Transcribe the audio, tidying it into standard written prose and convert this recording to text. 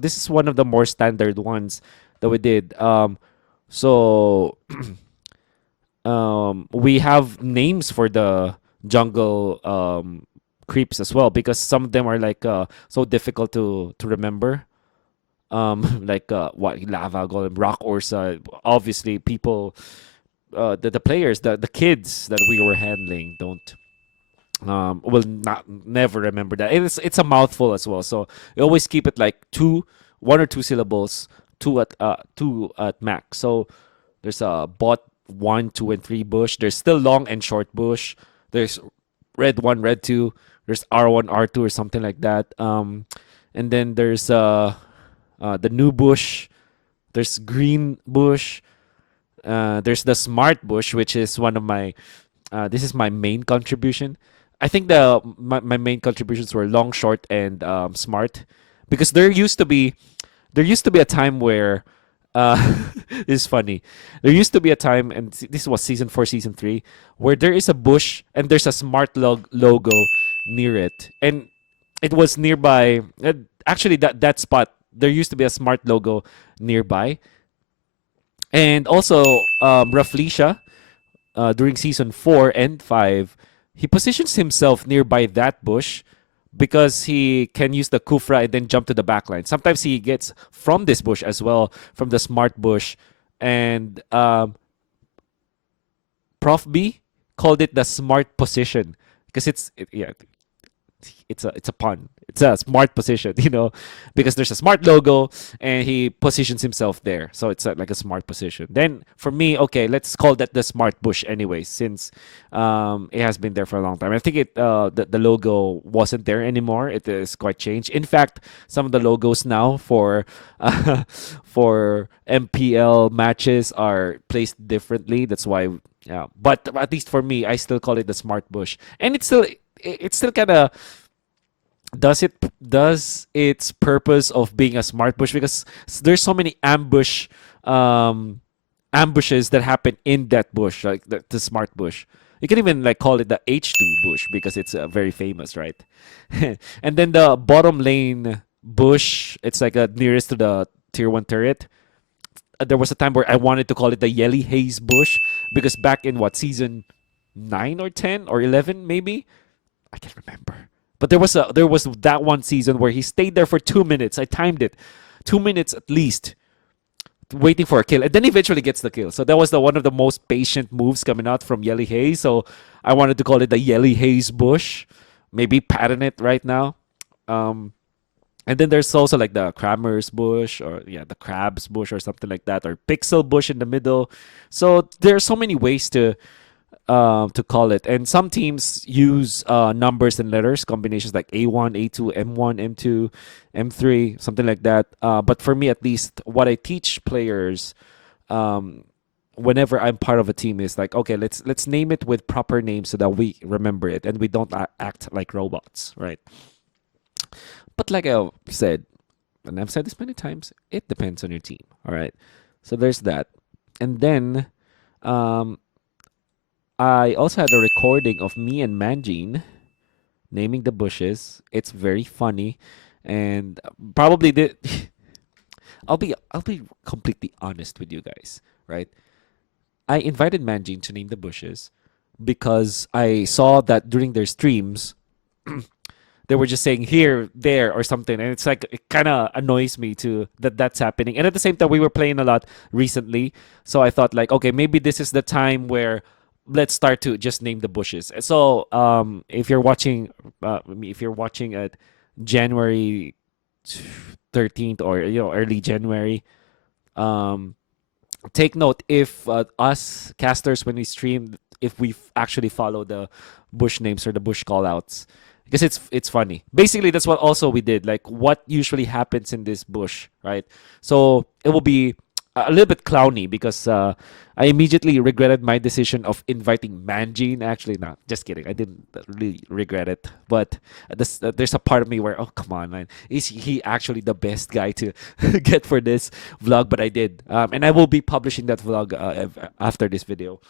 This is one of the more standard ones that we did. So we have names for the jungle creeps as well, because some of them are like so difficult to remember. Like what lava golem, rock ursa. Obviously, people, the players, the kids that we were handling don't will not never remember that. It's a mouthful as well, so we always keep it like one or two syllables, two at max. So there's a bot one, two, and three bush. There's still long and short bush. There's red one, red two. There's R1, R2, or something like that. And then there's the new bush. There's green bush. There's the smart bush, which is one of my. This is my main contribution. I think my main contributions were long, short, and smart, because there used to be a time where this is funny. There used to be a time, and this was season 4, season 3, where there is a bush and there's a smart logo near it, and it was nearby. Actually, that spot, there used to be a smart logo nearby, and also Raflesia, during season 4 and 5, he positions himself nearby that bush because he can use the Kufra and then jump to the backline. Sometimes he gets from this bush as well, from the smart bush. And Prof B called it the smart position because yeah, it's a pun. It's a smart position, because there's a smart logo and he positions himself there, so it's like a smart position. Then for me, okay, let's call that the smart bush anyway, since it has been there for a long time. I think the logo wasn't there anymore. It is quite changed. In fact, some of the logos now for for MPL matches are placed differently. That's why. Yeah, but at least for me, I still call it the smart bush, and it's still kind of does its purpose of being a smart bush, because there's so many ambushes that happen in that bush, like the smart bush. You can even like call it the H2 bush because it's very famous, right? And then the bottom lane bush, it's like nearest to the tier 1 turret. There was a time where I wanted to call it the Yelly Haze bush, because back in what, season 9 or 10 or 11 maybe, I can't remember. But there was that one season where he stayed there for 2 minutes. I timed it, 2 minutes at least, waiting for a kill, and then eventually gets the kill. So that was the one of the most patient moves coming out from Yelly Haze. So I wanted to call it the Yelly Haze bush. Maybe pattern it right now. Um, and then there's also like the Kramer's bush, or yeah, the Crab's bush or something like that, or Pixel bush in the middle. So there are so many ways to call it. And some teams use numbers and letters combinations like A1, A2, M1, M2, M3, something like that. But for me, at least, what I teach players um, whenever I'm part of a team is like, okay, let's name it with proper names so that we remember it and we don't act like robots, right? But like I said, and I've said this many times, it depends on your team. All right. So there's that. And then um, I also had a recording of me and Manjin naming the bushes. It's very funny, and probably the. I'll be completely honest with you guys, right? I invited Manjin to name the bushes because I saw that during their streams they were just saying here, there, or something, and it's like it kind of annoys me to that's happening. And at the same time, we were playing a lot recently, so I thought like, okay, maybe this is the time where let's start to just name the bushes. So if you're watching at January 13th, or early January, um, take note if us casters, when we stream, if we actually follow the bush names or the bush callouts, because it's funny. Basically, that's what also we did. Like what usually happens in this bush, right? So it will be a little bit clowny because I immediately regretted my decision of inviting Manjin. Actually, not just kidding. I didn't really regret it, but there's a part of me where, oh come on, man, is he actually the best guy to get for this vlog? But I did, and I will be publishing that vlog after this video.